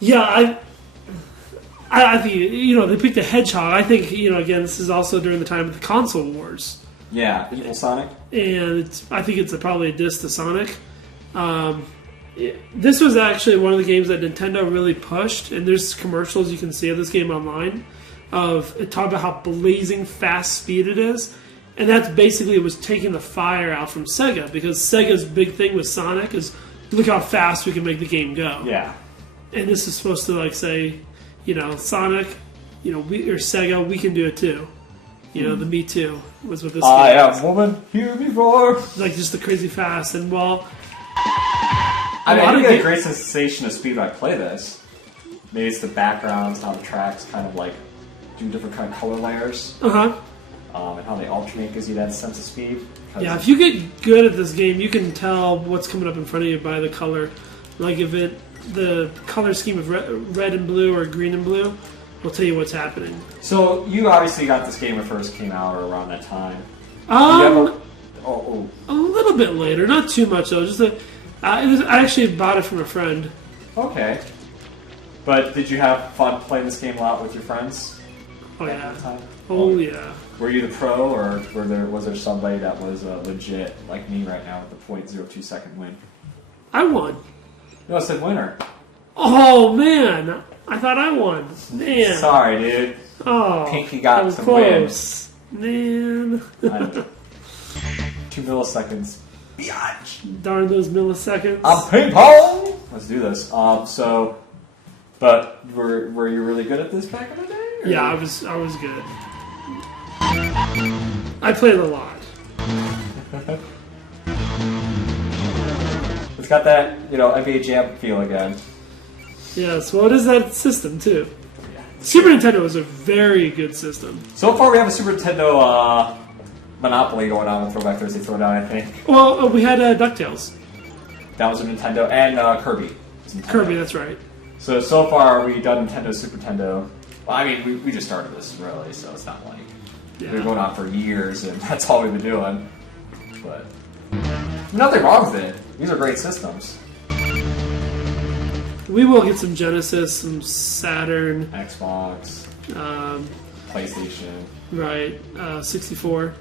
Yeah, I think, they picked a hedgehog. I think, again, this is also during the time of the console wars. Yeah, Evil Sonic. And I think it's probably a diss to Sonic. This was actually one of the games that Nintendo really pushed, and there's commercials you can see of this game online of it talking about how blazing fast speed it is. And that's basically was taking the fire out from Sega, because Sega's big thing with Sonic is look how fast we can make the game go. Yeah. And this is supposed to say, Sonic, or Sega, we can do it too. The Me Too was what this game am woman, hear me roar. Just the crazy fast. And I get a great sensation of speed when I play this. Maybe it's the backgrounds, how the tracks kind of do different kind of color layers. Uh-huh. And how they alternate gives you that sense of speed. Yeah, if you get good at this game, you can tell what's coming up in front of you by the color. The color scheme of red and blue or green and blue will tell you what's happening. So you obviously got this game when it first came out or around that time. A little bit later, not too much though. I actually bought it from a friend. Okay. But did you have fun playing this game a lot with your friends? Oh yeah. Time? Yeah. Were you the pro, or was there somebody that was legit, like me right now, with the 0.02 second win? I won. No, I said winner. Oh man, I thought I won. Man. Sorry, dude. Oh, Pinky got some close. Wins. Man. 2 milliseconds. Biatch. Darn those milliseconds. I'm ping pong. Let's do this. But were you really good at this back in the day? Or? Yeah, I was good. I played a lot. It's got that, NBA Jam feel again. Yes, well, it is that system, too. Yeah. Super Nintendo was a very good system. So far, we have a Super Nintendo monopoly going on with Throwback Thursday Throwdown, I think. Well, we had DuckTales. That was a Nintendo, and Kirby. Kirby, that's right. So far, we've done Nintendo, Super Nintendo. Well, I mean, we just started this, really, so it's not like... Yeah. We've been going on for years, and that's all we've been doing. But nothing wrong with it. These are great systems. We will get some Genesis, some Saturn, Xbox, PlayStation, right? 64.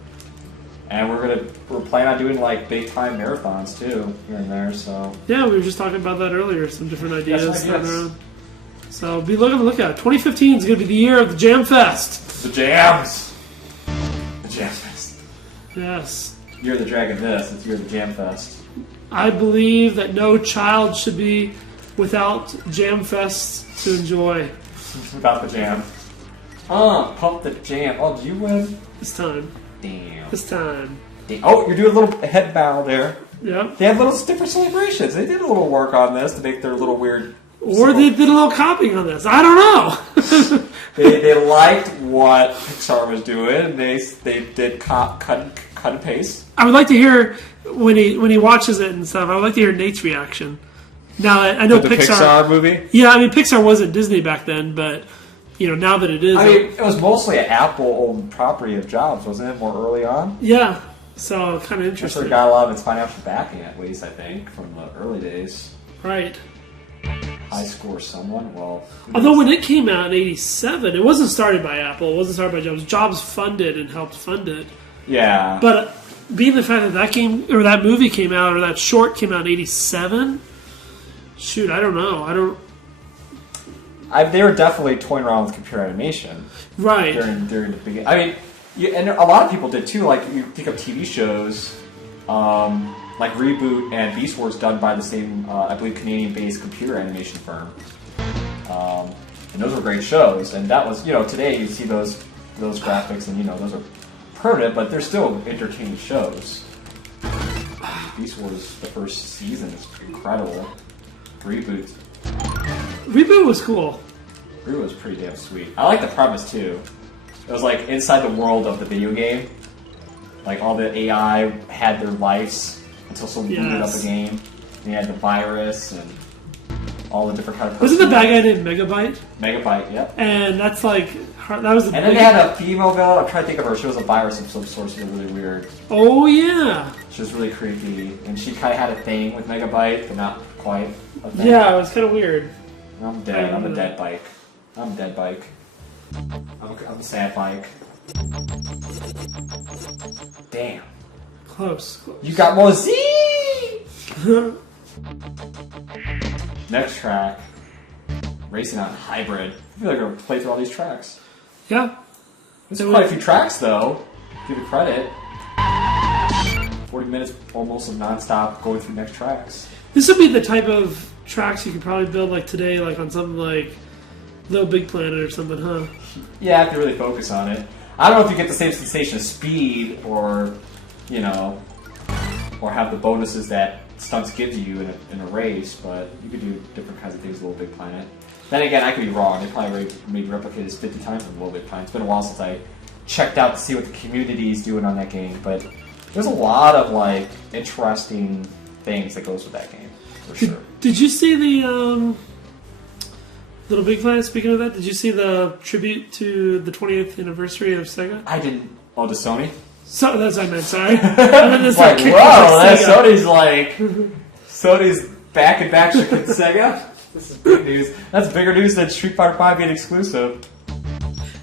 And we're planning on doing big time marathons too here and there. So yeah, we were just talking about that earlier. Some different ideas thrown around. So be looking to look at. 2015 is going to be the year of the Jam Fest. The Jams. Jam Fest. Yes. You're the Dragon This. It's You're the Jam Fest. I believe that no child should be without Jam Fest to enjoy. Without the jam. Pump the jam. Oh, did you win? This time. Damn. This time. Damn. Oh, you're doing a little head bow there. Yep. They have little different celebrations. They did a little work on this to make their little weird... Or they did a little copying on this. I don't know. They liked what Pixar was doing. They did cut and paste. I would like to hear when he watches it and stuff. I would like to hear Nate's reaction. Now I know the Pixar movie. Yeah, I mean Pixar wasn't Disney back then, but now that it is, I mean it was mostly an Apple-owned property of Jobs, wasn't it? More early on. Yeah, so kind of interesting. It got a lot of its financial backing, at least I think, from the early days. Right. High score someone? Well... Although when it came out in 87, it wasn't started by Apple. It wasn't started by Jobs. Jobs funded and helped fund it. Yeah. But being the fact that game or that movie came out or that short came out in 87, shoot, I don't know. They were definitely toying around with computer animation. Right. During the beginning. I mean, and a lot of people did too. Like, you think of TV shows... like Reboot and Beast Wars done by the same, I believe, Canadian-based computer animation firm. And those were great shows. And that was, today you see those graphics and, those are permanent, but they're still entertaining shows. Beast Wars, the first season is incredible. Reboot was cool. Reboot was pretty damn sweet. I like the premise, too. It was like inside the world of the video game. Like, all the AI had their lives until someone booted up a game. And you had the virus and all the different kind of... Wasn't the bad guy named Megabyte? Megabyte, yep. And that's like... That was and then they had a female villain. I'm trying to think of her. She was a virus of some sort. She was really weird. Oh, yeah. She was really creepy. And she kind of had a thing with Megabyte, but not quite a thing. Yeah, it was kind of weird. I'm dead. I'm a dead bike. I'm a dead bike. I'm a sad bike. Damn. Close. You got more Z! Next track. Racing on Hybrid. I feel like I'm going to play through all these tracks. Yeah. There's quite a few tracks, though. Give it credit. 40 minutes almost of non-stop going through next tracks. This would be the type of tracks you could probably build like today, like on something like Little Big Planet or something, huh? Yeah, if you really focus on it. I don't know if you get the same sensation of speed or, you know, or have the bonuses that stunts gives you in a race, but you could do different kinds of things with Little Big Planet. Then again, I could be wrong. They probably maybe replicated this 50 times in Little Big Planet. It's been a while since I checked out to see what the community is doing on that game, but there's a lot of like interesting things that goes with that game, for sure. Did you see the Little Big Planet? Speaking of that, did you see the tribute to the 20th anniversary of Sega? I didn't. Oh, to Sony? So that's what I meant. Sorry. I meant It's like, whoa, that Sony's like Sony's back in back with Sega. This is big news. That's bigger news than Street Fighter V being exclusive.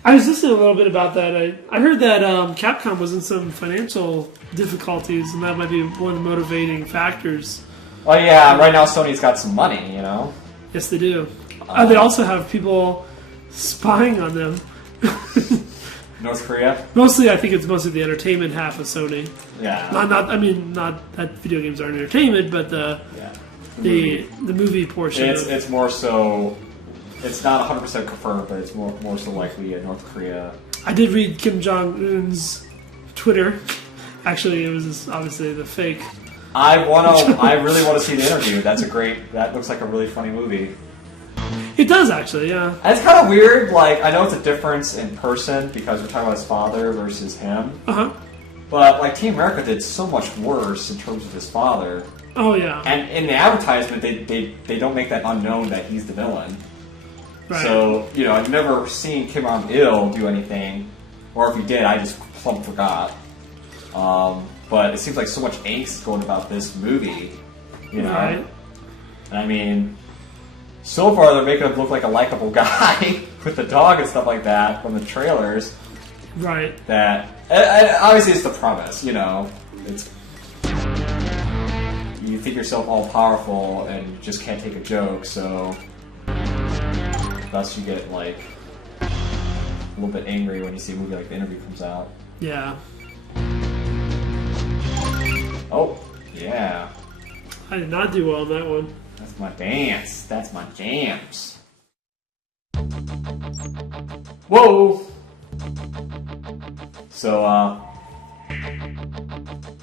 I was listening a little bit about that. I heard that Capcom was in some financial difficulties, and that might be one of the motivating factors. Well, yeah, right now Sony's got some money, you know? Yes, they do. They also have people spying on them. North Korea? Mostly, I think it's mostly the entertainment half of Sony. Yeah. Not that video games aren't entertainment, but the movie portion. It's more so. It's not 100% confirmed, but it's more so likely North Korea. I did read Kim Jong Un's Twitter. Actually, it was obviously the fake. I really want to see the interview. That looks like a really funny movie. It does actually, yeah. And it's kind of weird. Like, I know it's a difference in person because we're talking about his father versus him. But like Team America did so much worse in terms of his father. Oh yeah. And in the advertisement, they don't make that unknown that he's the villain. Right. So, you know, I've never seen Kim Jong-il do anything, or if he did, I just plumb forgot. But it seems like so much angst going about this movie, you know? Right. And I mean, so far they're making him look like a likable guy with the dog and stuff like that from the trailers. Right. That, obviously it's the premise, you know? It's, you think yourself all powerful and you just can't take a joke, so thus you get like a little bit angry when you see a movie like The Interview comes out. Yeah. Oh, yeah. I did not do well on that one. That's my dance. That's my jams. Whoa! So,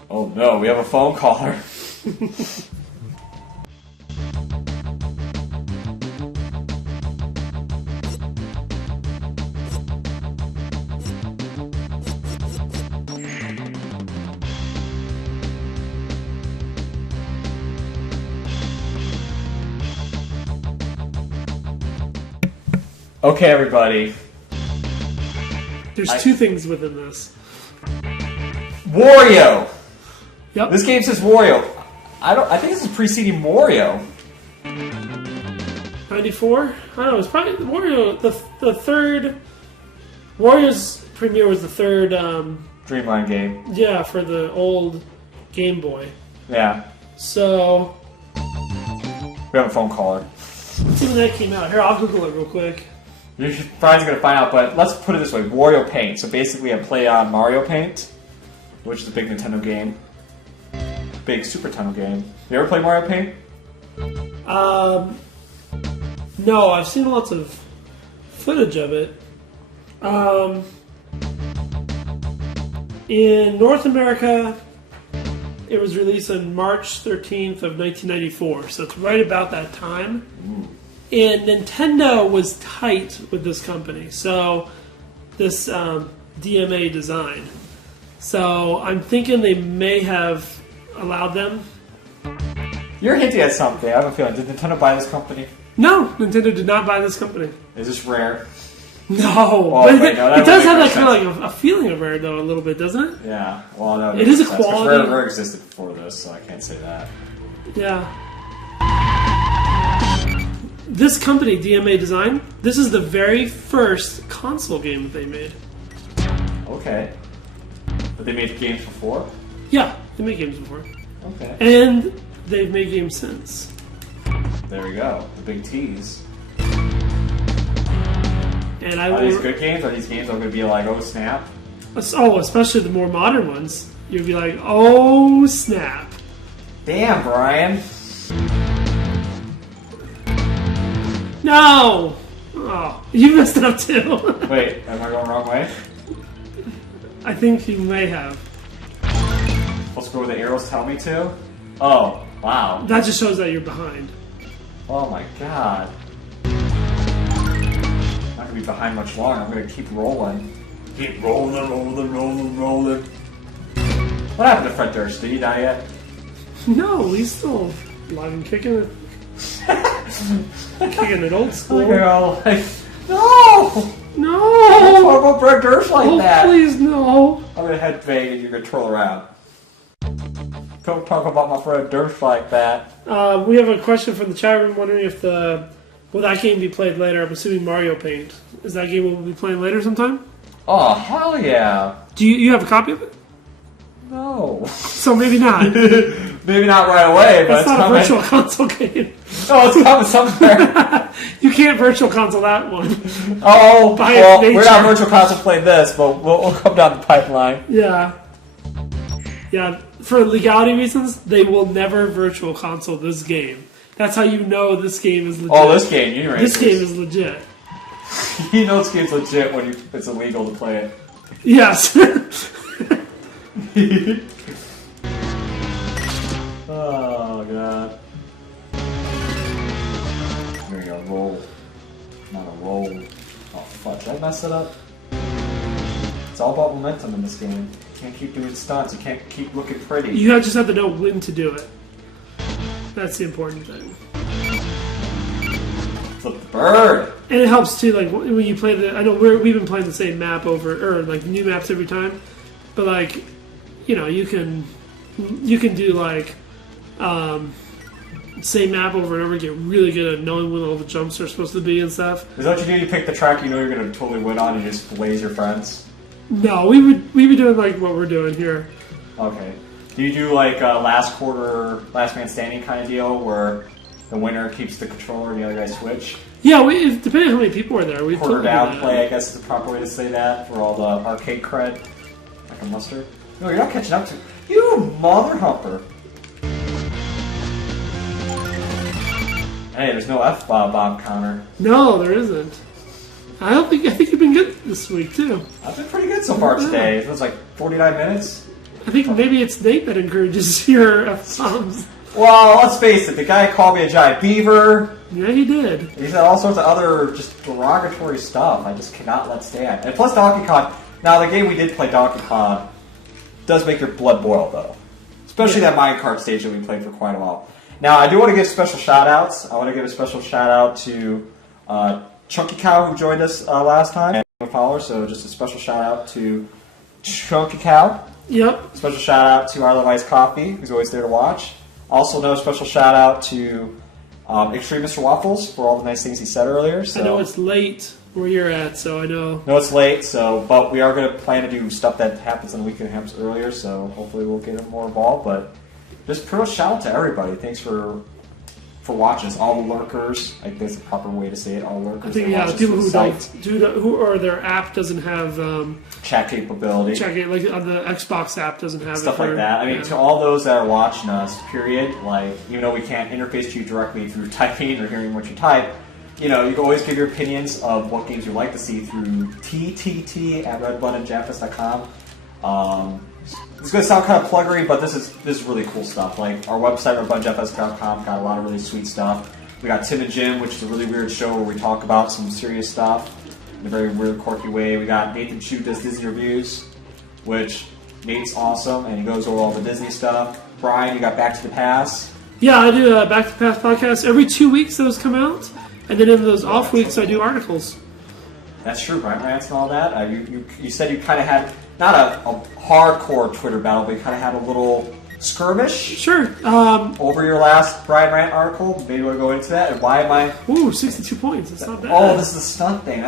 oh no, we have a phone caller. Okay, everybody. There's two things within this. Wario! Yep. This game says Wario. I think this is preceding Wario. 94? I don't know, it's probably Wario, the third... Wario's premiere was the third... Dreamline game. Yeah, for the old Game Boy. Yeah. So... We have a phone caller. Let's see when that came out. Here, I'll Google it real quick. You're probably going to find out, but let's put it this way. Wario Paint. So basically I play on Mario Paint, which is a big Nintendo game. Big Super Nintendo game. You ever play Mario Paint? No, I've seen lots of footage of it. In North America, it was released on March 13th of 1994, so it's right about that time. Ooh. And Nintendo was tight with this company, so this DMA design. So I'm thinking they may have allowed them. You're hinting at something. I have a feeling. Did Nintendo buy this company? No, Nintendo did not buy this company. Is this Rare? No, Well, but wait, no, it does have that sense. kind of like a feeling of Rare, though, a little bit, doesn't it? Yeah. Well, no. It is a sense, 'cause quality- Rare existed before this, so I can't say that. Yeah. this company, DMA Design, this is the very first console game that they made. Okay. But they made games before? Yeah, they made games before. Okay. And they've made games since. There we go. The big tease. And Are these good games? Are these games that are going to be like, oh snap? Oh, especially the more modern ones. You'd be like, oh snap. Damn, Brian. No! Oh, you messed it up too. Wait, am I going the wrong way? I think you may have. Let's go where the arrows tell me to? Oh, wow. That just shows that you're behind. Oh my god. I'm not going to be behind much longer. I'm going to keep rolling. Keep rolling. What happened to Fred Durst? Did he die yet? No, he's still alive and kicking it. Kicking it old school. Girl, like, no! No! Don't talk about Fred Durst like that. Please, no. I'm going to head vague and you're going to twirl around. Don't talk about my Fred Durst like that. We have a question from the chat room wondering if will that game be played later? I'm assuming Mario Paint. Is that game we'll be playing later sometime? Oh, hell yeah. Do you have a copy of it? No. So maybe not. Maybe not right away, but it's not a virtual console game. Oh, it's coming somewhere. You can't virtual console that one. Oh, well, nature. we're not virtual console playing this, but we'll come down the pipeline. Yeah. Yeah, for legality reasons, they will never virtual console this game. That's how you know this game is legit. Oh, this game, Uniracers. This game is legit. You know this game's legit when it's illegal to play it. Yes. Oh, God. There you go, roll. Not a roll. Oh, fuck, did I mess it up? It's all about momentum in this game. You can't keep doing stunts, you can't keep looking pretty. You just have to know when to do it. That's the important thing. Flip the bird! And it helps too, like, when you play I know we've been playing the same map over, or like new maps every time, but like, you know, you can do like, same map over and over, get really good at knowing when all the jumps are supposed to be and stuff. Is that what you do? You pick the track you know you're going to totally win on and you just blaze your friends? No, we'd be doing like what we're doing here. Okay. Do you do like a last man standing kind of deal where the winner keeps the controller and the other guys switch? Yeah, depending on how many people are there. Quarter down play, I guess is the proper way to say that, for all the arcade cred. Like a mustard. No, you're not catching up to you, mother humper. Hey, there's no F-bomb counter. No, there isn't. I think you've been good this week too. I've been pretty good so far today. It was like 49 minutes. I think maybe it's Nate that encourages your F-bombs. Well, let's face it, the guy called me a giant beaver. Yeah, he did. He said all sorts of other just derogatory stuff I just cannot let stand. And plus Donkey Kong. Now, the game we did play, Donkey Kong, does make your blood boil, though. Especially that minecart stage that we played for quite a while. Now, I do want to give special shout-outs. I want to give a special shout-out to Chunky Cow, who joined us last time, and a follower, so just a special shout-out to Chunky Cow. Yep. Special shout-out to Our Love Ice Coffee, who's always there to watch. Also, another special shout-out to Extreme Mr. Waffles for all the nice things he said earlier. So. I know it's late where you're at, so I know. No, it's late, but we are going to plan to do stuff that happens on the weekend happens earlier, so hopefully we'll get more involved. But just pretty much shout out to everybody. Thanks for watching us. All the lurkers, I think that's the proper way to say it. All lurkers. I think people who or their app doesn't have chat capability. Like on the Xbox app doesn't have stuff like that. I mean, to all those that are watching us, period. Like, even though we can't interface to you directly through typing or hearing what you type, you know, you can always give your opinions of what games you'd like to see through ttt@redbuttonjeffs.com. It's going to sound kind of pluggery, but this is really cool stuff. Like, our website, redbuttonjeffs.com, got a lot of really sweet stuff. We got Tim and Jim, which is a really weird show where we talk about some serious stuff in a very weird, quirky way. We got Nathan Chu does Disney reviews, which Nate's awesome, and he goes over all the Disney stuff. Brian, you got Back to the Past. Yeah, I do a Back to the Past podcast. Every 2 weeks those come out, and then in those off weeks I do articles. That's true, Brian Rants and all that. You said you kind of had, not a hardcore Twitter battle, but you kind of had a little skirmish Sure. over your last Brian Rant article? Maybe we'll go into that. And why am I? Ooh, 62 points. That's not bad. Oh, this is a stunt thing.